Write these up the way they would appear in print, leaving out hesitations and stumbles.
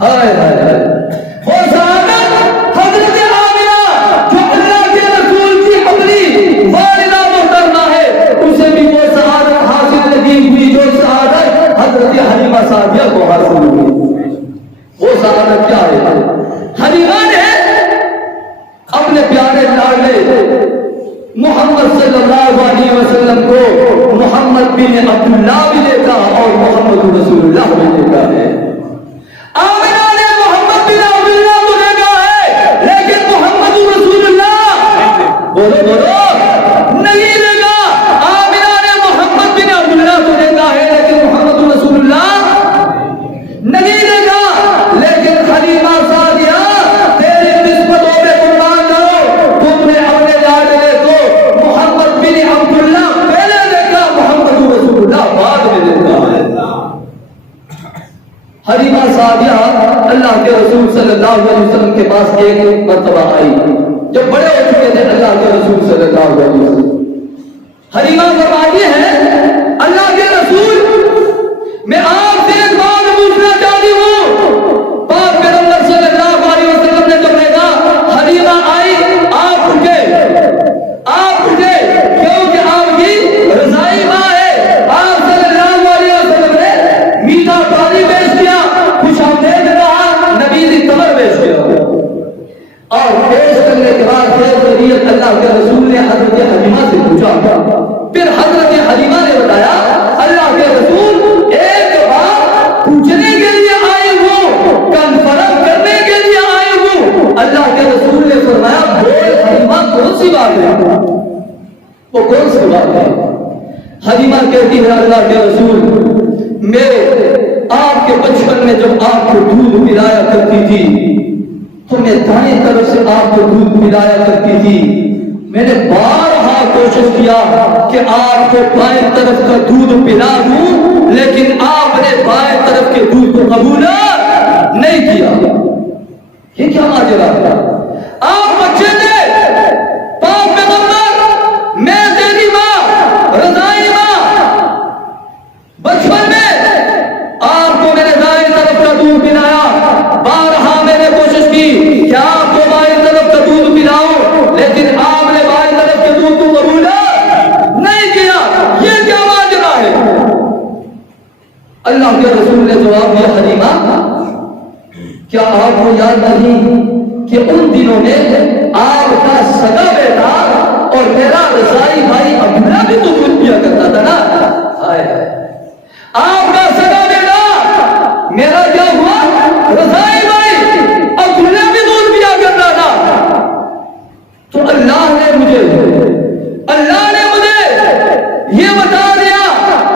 ہائے ہائے وہ سعادت حضرت آمنہ جو اللہ کے رسول کی اپنی والدہ محترمہ ہے، اسے بھی وہ سعادت حاصل نہیں ہوئی جو سعادت حضرت حلیمہ سعدیہ کو حاصل ہوئی۔ وہ سعادت کیا ہے؟ حلیمہ نے اپنے پیارے لاڈلے محمد صلی اللہ علیہ وسلم کو محمد بن عبداللہ بھی دیکھا اور محمد رسول اللہ بھی دیکھا ہے۔ آمنہ نے محمد بن عبداللہ کو دیکھا ہے لیکن محمد رسول اللہ بولو نہیں دیکھا۔ آمنہ نے محمد بن عبداللہ کو دیکھا ہے لیکن محمد رسول اللہ نہیں دیکھا۔ لیکن حلیمہ سعدیہ تیری نسبتوں پہ قربان کرو، تم نے اپنے لاڈلے کو محمد بن عبداللہ پہلے دیکھا، محمد رسول اللہ بعد میں دیکھا ہے۔ حلیمہ سعدیہ اللہ کے رسول صلی اللہ علیہ وسلم کے پاس ایک مرتبہ آئی جب بڑے ہو چکے تھے اللہ کے رسول صلی اللہ علیہ وسلم۔ حلیمہ فرماتی ہے اللہ کے رسول میں آپ سے ایک بات پوچھنا چاہتی ہوں۔ پاک پیغمبر صلی اللہ علیہ وسلم نے جب دیکھا حلیمہ آئی، آپ اٹھے کیونکہ آپ کی رضائی ماں ہے۔ آپ صلی اللہ علیہ وسلم نے میٹھا پانی پیش کیا، خوش آمدید کہا، نبی تمر پیش کیا اور پیش کرنے کے بعد اللہ کے رسول نے حضرت حلیمہ سے پوچھا۔ پھر حضرت حلیمہ نے بتایا اللہ کے رسول ایک بات پوچھنے کے لیے آئی ہوں، کنفرم کرنے کے لیے آئی ہوں۔ اللہ کے رسول نے فرمایا بول حلیمہ کون سی بات ہے؟ وہ کون سی بات ہے؟ حلیمہ کہتی ہے اللہ کے رسول میں آپ کے بچپن میں جب آپ کو دودھ پلایا کرتی تھی تو میں دائیں طرف سے آپ کو دودھ پلایا کرتی تھی، میں نے بارہا کوشش کیا کہ آپ کو بائیں طرف کا دودھ پلا دوں لیکن آپ نے بائیں طرف کے دودھ کو قبول نہیں کیا۔ یہ کیا ماجرا ہے؟ آپ بچے تھے، پاک پیغمبر میں تیری ماں رضائی ماں، بچپن میں آپ کو میں نے دائیں طرف کا دودھ پلایا، بارہا میں نے کوشش کی کہ آپ کو بائیں طرف کا دودھ پلاؤں لیکن آپ نے بائیں طرف کے دودھ کو قبول نہیں کیا۔ یہ کیا ماجرا ہے؟ اللہ کے رسول نے جواب دیا حلیمہ کیا آپ کو یاد نہیں کہ ان دنوں میں آپ کا سگا بیٹا اور میرا رضائی بھائی عبداللہ بھی تو دودھ پیا کرتا تھا نا؟ آپ کا سگا بیٹا میرا کیا ہوا رضائی بھائی عبداللہ بھی دودھ پیا کرتا تھا۔ تو اللہ نے مجھے یہ بتا دیا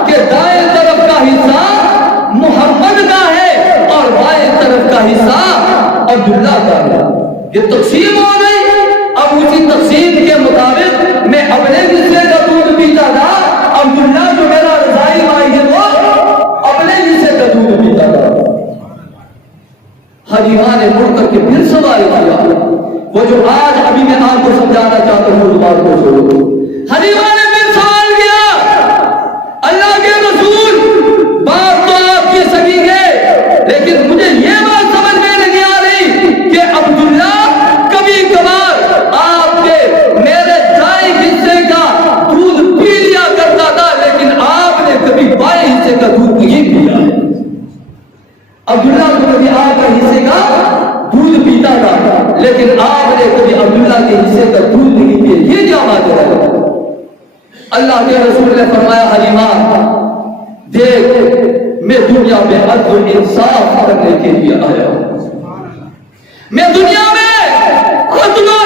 کہ دائیں طرف کا حصہ محمد کا ہے اور بائیں طرف کا حصہ عبداللہ کا ہے۔ یہ تقسیم ہو گئی۔ اب اسی تقسیم کے مطابق میں اپنے حصے کا دودھ پیتا تھا، عبداللہ جو میرا رضائی بھائی ہے وہ اپنے حصے کا دودھ پیتا تھا۔ حلیمہ نے مڑ کر کے پھر سوال کیا، وہ جو آج ابھی میں آپ کو سمجھانا چاہتا ہوں اس بات کو چھوڑو۔ حلیمہ نے پھر سوال کیا اللہ کے رسول بات تو آپ کی سگی ہے لیکن مجھے یہ بات سمجھ میں نہیں آ رہی کہ عبداللہ کبھی کبھار آپ کے میرے دائیں حصے کا دودھ پی لیا کرتا تھا لیکن آپ نے کبھی بائیں حصے کا دودھ نہیں پیا۔ عبداللہ کو کبھی آپ کے حصے کا دودھ پیتا تھا لیکن آپ نے کبھی عبداللہ کے حصے کا دودھ نہیں پیا۔ یہ کیا ماجرا ہے؟ اللہ کے رسول نے فرمایا حلیمہ دیکھ میں دنیا میں عدل و انصاف کرنے کے لیے آیا ہوں، میں دنیا میں عدل و